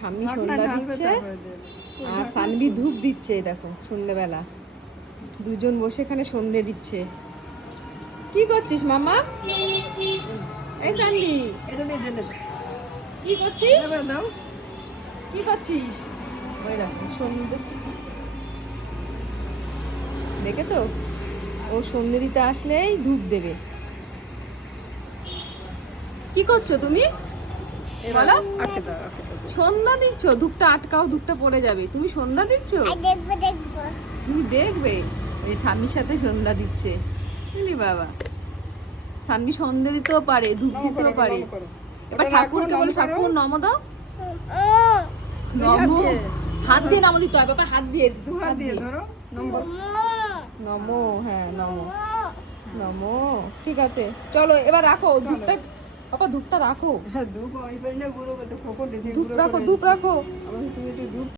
ঠাম্মি সন্ধ্যা দিচ্ছে আর সানভি ধূপ দিচ্ছে। দেখো সন্ধ্যেবেলা দুজন বসে এখানে সন্ধে দিচ্ছে। কি করছিস মামা? এই সানভি কি করছিস? কি করছিস? ওই দেখো সন্ধে দেখেছো, ও সন্ধে দিতে আসলেই ধূপ দেবে। কি করছো তুমি বলো? সন্ধ্যা দিচ্ছ? ধূপটা আটকাও, ধূপটা পড়ে যাবে। তুমি সন্ধ্যা দিচ্ছ? তুমি দেখবে ওই ঠাম্মির সাথে সন্ধ্যা দিচ্ছে। বুঝলি বাবা, সানভি সন্ধ্যা দিতেও পারে, ধূপ দিতেও পারে। এবার ঠাকুরকে বলো, ঠাকুর নম দাও। নম, হাত দিয়ে নম দিতে হবে বাবা, হাত দিয়ে, দু হাত দিয়ে ধরো নম। হ্যাঁ নম, নম। ঠিক আছে চলো এবার রাখো ধূপটা। বাবা ধূপটা রাখো, ধূপ ওই পারে না গুঁড়ো করতে, খোকর ধূপ রাখো, ধূপ রাখো। তুমি একটু ধূপ